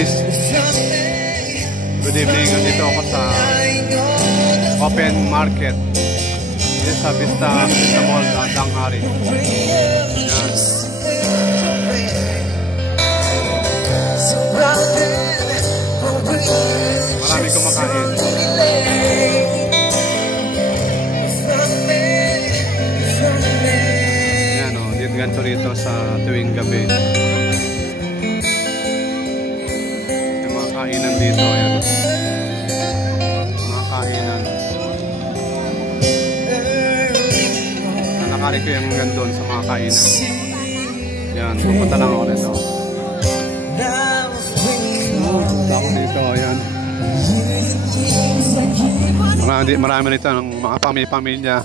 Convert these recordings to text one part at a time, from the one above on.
Good evening, nandito ako sa open market dito sa Vista Mall na Danghari. Yan. Marami kumakain. Yan o, dito ganito rito sa tuwing gabi. Kainan dito, ayan. Mga kainan. Nalakari ko yung gandun sa mga kainan. Ayan, pupunta lang ako nito. Pupunta ako dito, ayan. Marami nito ng mga pamilya.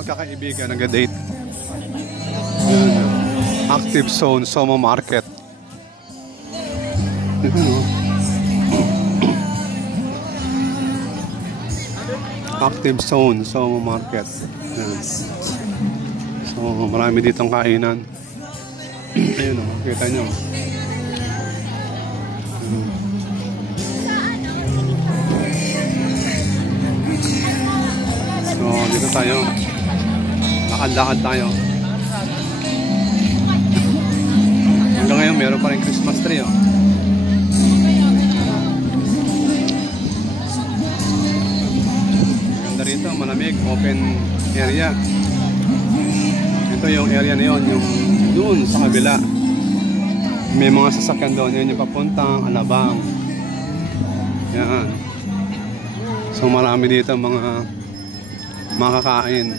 Magkakaibigan, nag-date. Active Zone, Somo Market. Active Zone, Somo Market. Yan. So, marami ditong kainan. Ayun o, kita nyo. So, dito tayo. Lakad-lakad tayo. Hanggang ngayon, meron pa rin Christmas tree o. Dito malamig, open area. Ito yung area na yun, yung doon sa kabila. May mga sasakyan doon, yun yung papuntang Alabang. Yan. So marami dito mga makakain.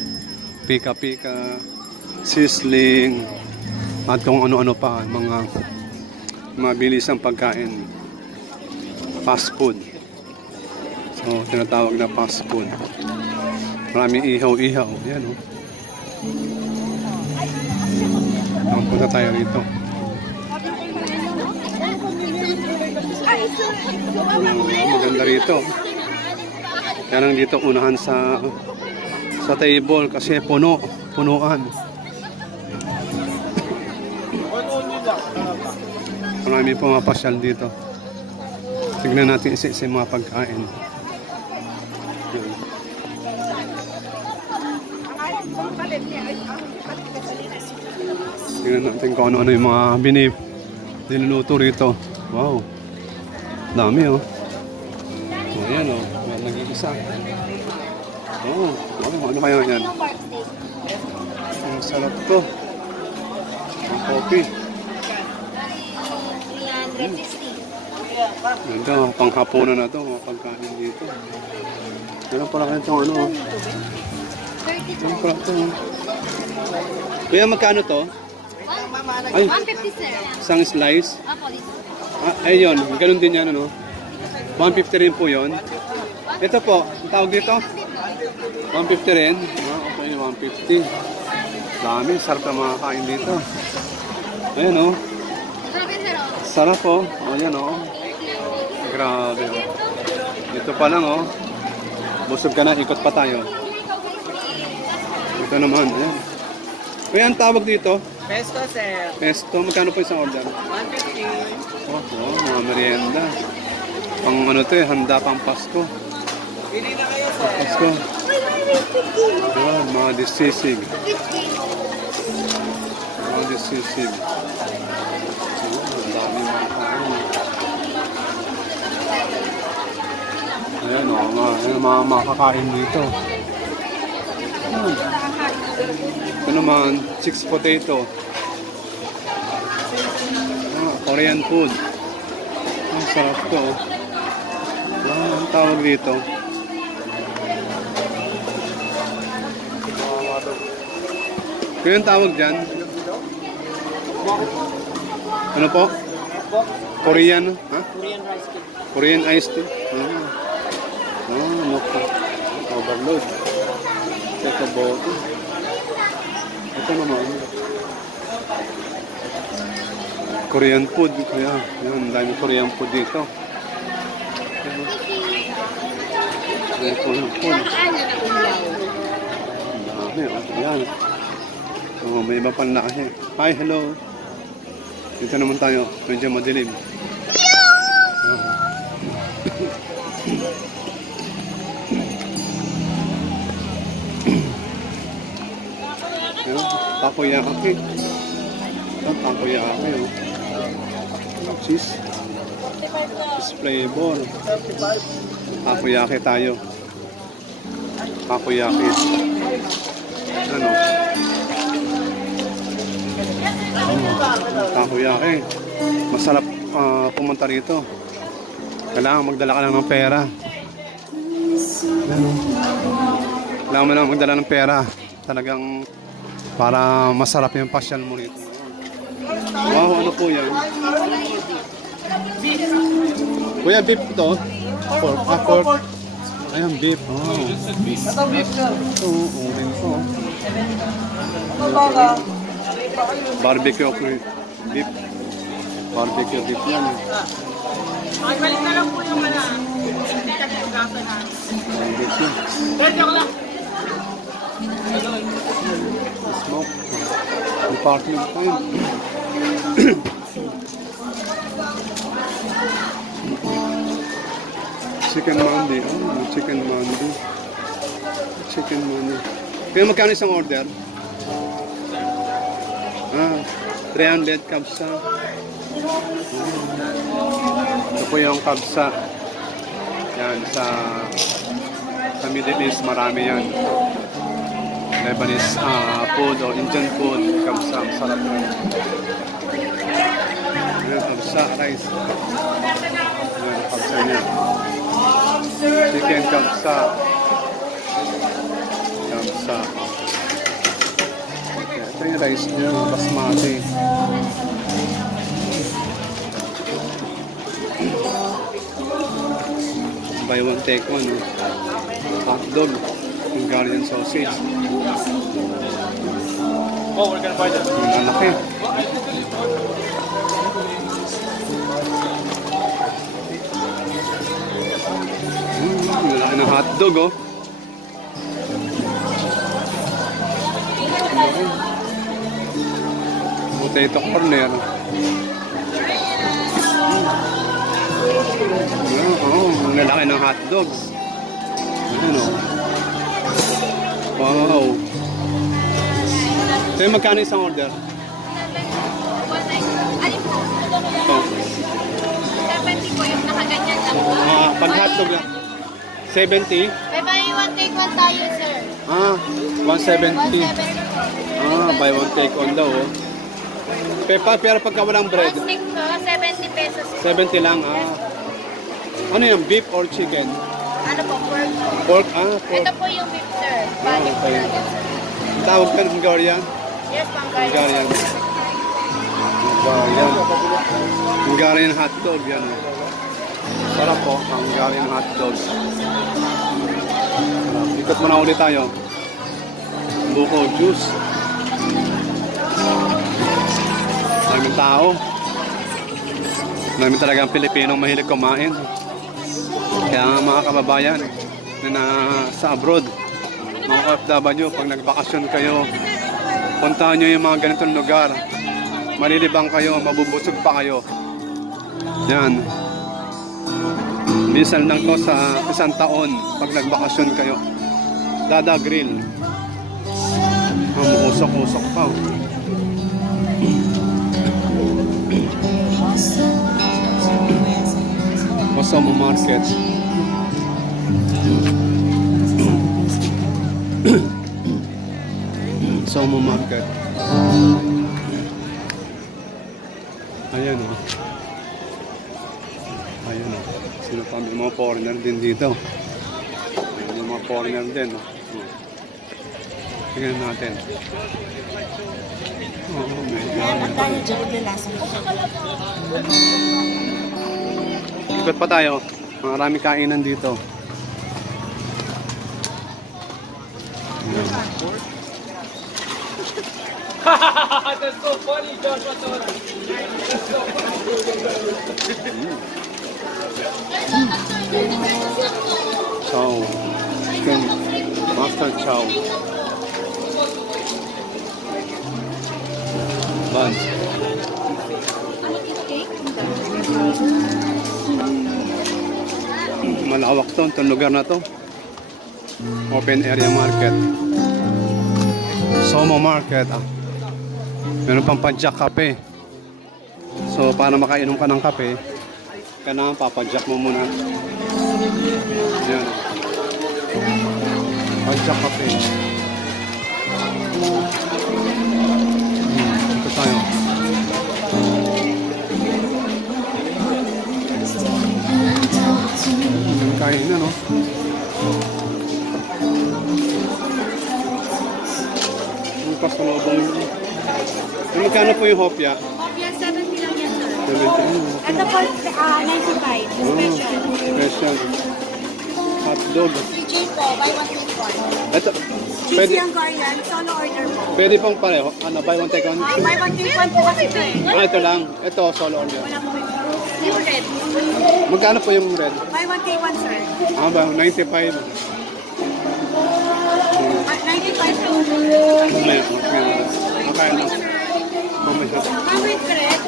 Pika-pika, sizzling, at kung ano-ano pa, mga mabilisang pagkain. Fast food. So, tinatawag na fast food. Maraming ihaw-ihaw. Yan o. Punta tayo rito. Maganda rito. Yan ang dito unahan sa table kasi punuan. Maraming pumapasyal dito. Tignan natin isa-isa mga pagkain. Tingnan natin kung ano-ano yung mga niluluto rito. Wow. Dami oh. Ayan oh. Nag-iisa. Oh. Ano kaya yan? Ang sarap to. Ang coffee. Ganda. Panghapunan na to. Mga pagkain dito. Meron pala kayo itong ano. Meron pala ito. Kuya, magkano to? Ay, 150 sir. Isang slice? Ayun, ganun din yan ano. 150 rin po yun. Ito po, tawag dito? 150 rin. Okay, 150. Dami, sarap na mga kain dito. Ayan o. Sarap o. Ayan o. Grabe o. Ito pa lang o. Busog ka na, ikot pa tayo. Ito naman, ayan. Kuya, ang tawag dito? Pesto, sir. Pesto, magkano po isang order? 150. Oh, mga merienda. Pang ano to eh, handa pang Pasko. Pili na kayo, sir. Pasko. Ayan, mga disisig. Mga disisig. Ang dami mga kain. Ayan o, mga makakain dito. Ayan. Ito naman, 6 potato. Korean food. Ang sarap to. Ang tawag dito. Kaya yung tawag dyan? Ano po? Korean? Ha? Korean rice cake. Korean iced tea? Mukha. Overload. Ito boto. Ito naman. Korean food. Kaya, yan, dami Korean food dito. Korean food. Dami, yan. Oh, may iba pang lahi. Hi, hello. Dito naman tayo. Medyo madilim. Ayan, takoyaki. Ayan, takoyaki. Cheese. Cheese flavor. Takoyaki tayo. Takoyaki. Ano? Takoyaki. Masarap pumunta rito. Kailangan magdala ka lang ng pera. Ano? Kailangan mo lang magdala ng pera. Talagang para masarap yung pasyal mo rito. Wow, ano po yan? Kuya, beef to? Pork. Pork. Ayan, beef. Oh. Ito beef sir. Ito, orange po. Baga. Barbecue beef. Barbecue beef yan. Ay, balik na lang po yung ano. Hindi ka nilugasa na. Barbecue. Pwede ko lang. Smoke. Department time. Chicken mandi. Oh, chicken mandi. Chicken mandi. Kaya magkano isang order? 300 kabsa. Ito po yung kabsa. Yan, sa Middle East, marami yan. Lebanese food o Indian food. Kabsa, masarap yan. Yan, kabsa, rice. Yan, kabsa niya. Chicken kabsa. Kabsa. Ito yung rice niya, basmati. Buy one, take one. Hot dog. Hungarian sausage. Oh, we're gonna buy that. Ang laki. Wala ng hotdog, oh. Potato corner. Ang lalaki ng hotdogs. Ano? Wow. So, magkano isang order? Alin po? Ito. 70 po yung nakaganyan lang po. Pag hotdog lang. 70? May buy one take one tayo, sir. 170. 170 po. Buy one take one daw, oh. Pero pagka walang bread, One stick po, 70 pesos. 70 lang, Ano yan, beef or chicken? Ano po, pork po. Pork, Ito pork. po yung beef, sir. Bali po okay. natin, sir. Tawag ka ng Hungarian? Yes, Pangkain. Hungarian. Hungarian. Hungarian hotdog, yan. Sarap po, Hungarian hotdog. Ikot mo na ulit tayo. Buko juice. Maraming tao. Maraming talagang Pilipinong mahilig kumain. Kaya mga kababayan na sa abroad, mga OFW, pag nagbakasyon kayo, puntahan nyo yung mga ganitong lugar. Malilibang kayo, mabubusog pa kayo. Yan. Minsan lang to sa isang taon pag nagbakasyon kayo. Dada Grill. Usok-usok pa. Osama Market. Osama Market. Ayan o. Ayan o. Sino pa? May mga foreigner din dito. May mga foreigner din. Tingnan natin. Ikot pa tayo. Maraming kainan dito. That's so funny, Josh. What's on? Chow. Chicken. Master chow. Buns. Malawak to, itong lugar na to. Open area market. Somo market. Meron pang padjak kape. So para makainom ka ng kape, kailangan papadjak mo muna. Yan. Padjak kape. Ito tayo. Kain na, no? Yung pasalubong nyo. Magkano po yung hopya? Hopya, 70 lang yan, sir. 70. Ito po, 95. Special. Special. Hotdog. CJ po, buy one take one. Ito, CJ pwede, ang Korean, solo order po. pwede pong pareho. Ano, buy one take one? Buy one take one po kasi ito eh. Ito lang. Ito, solo order. Wala po yung red. Magkano po yung red? Buy one take one, sir. Ba? 95. 95 po. Mamaya. Makain lang. Mamaya. With red,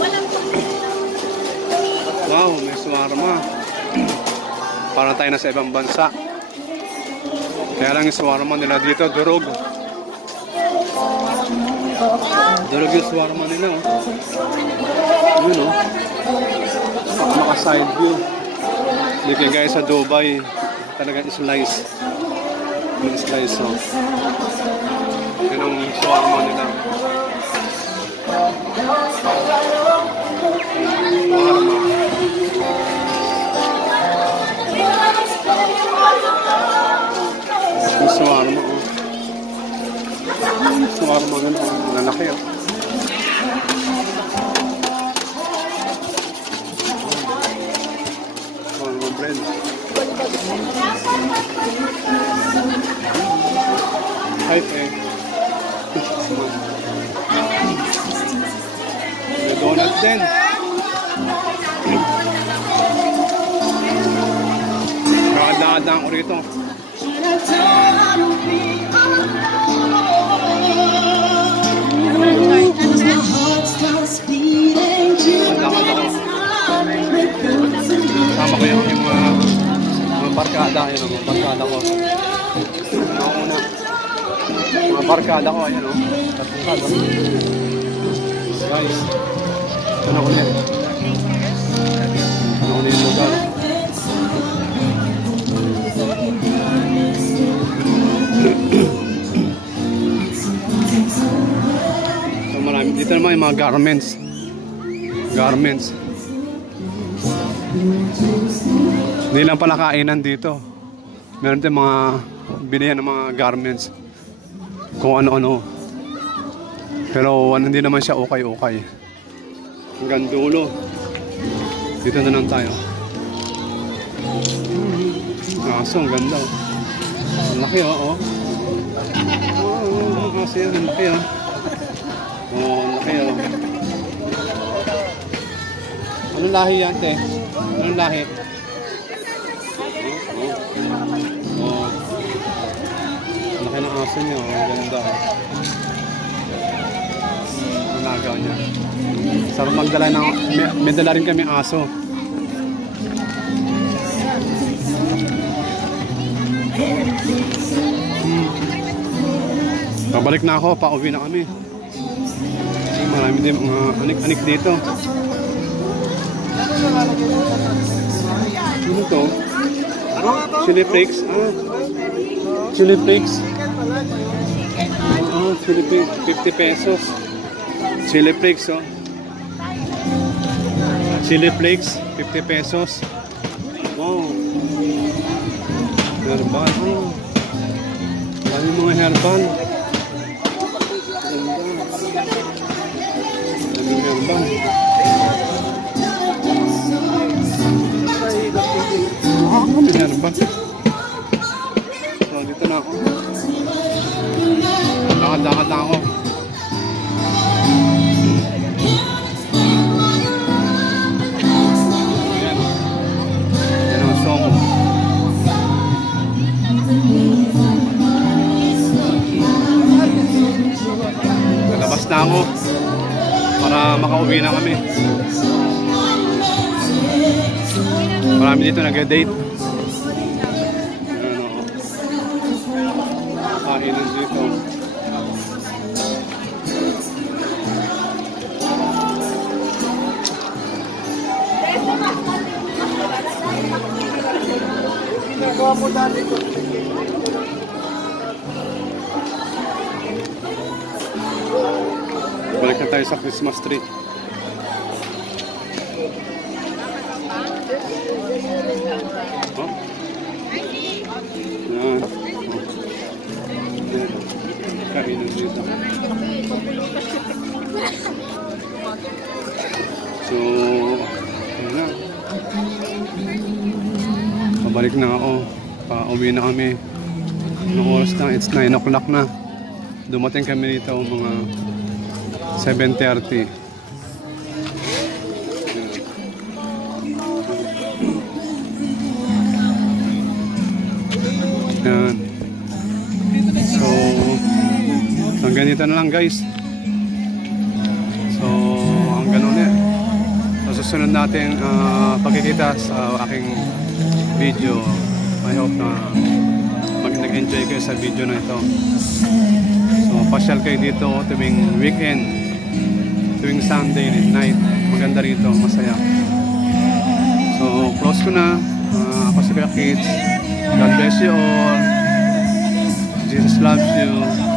walang Wow, may shawarma. Para tayo na sa ibang bansa. Kaya lang yung shawarma nila dito, durog. Durog yung shawarma nila, oh. Yun, oh. Naka-side view. Hindi kayo guys sa Dubai, talagang slice. Yung slice, oh. Yun ang shawarma nila. Shawarma. Yung shawarma, oh. Shawarma nila, oh. Lalaki, oh. Shawarma bread. Hype, eh. May donut din. Nakadaan ko rito. Nakadaan ako. Sama ko yung mga barkada. Yun, mga barkada ko. Nauna. Mga barkada ko. Ayan, oh. Barkada. Guys. Ano ko yan? Ano ko na yung lugar? So marami. Dito naman yung mga garments. Garments. Hindi lang pala kainan dito. Meron tayong mga bilihan ng mga garments. Kung ano-ano. Pero hindi naman siya okay-okay. Hanggang dulo. Dito na lang tayo. Aso, ang ganda, oh. Ang laki, oh. Oh, aso yan, ang laki, oh. Oh, ang laki, oh. Anong lahi yan, te? Anong lahi? Oh. Ang laki ng aso niya, oh. Ang ganda, oh. Ang nagaw niya. Sarap magdala ng... May dala rin kami aso. Pabalik na ako, pauwi na kami. Marami din mga anik-anik dito. Ano to? Chili flakes. Chili flakes. Chili flakes. 50 pesos. Chili flakes, oh. Chili flakes, 50 pesos. Wow. Herbal, oh. Dami mga herbal. Dami herbal. Dami herbal. So, dito na ako. Lakad-lakad na ako. Ayan. Ayan ang Somo. Nalabas na ako para makauwi na kami. Marami dito nag-date. Balik na tayo sa Christmas tree. Oh. Yan. Kainan dito. So, ayun na. Pabalik na ako. Pauwi na kami. Anong oras na? It's 9 o'clock na. Dumating kami dito mga 7:30. Yan. So, hanggang dito na lang guys. So, hanggang ulit. So, susunod natin pagkikita sa aking video. I hope na nag-enjoy kayo sa video na ito. So, pasyal kayo dito tuwing weekend, tuwing Sunday night. Maganda rito, masaya. So, close ko na. Ako si Kuya Kids. God bless you all. Jesus loves you.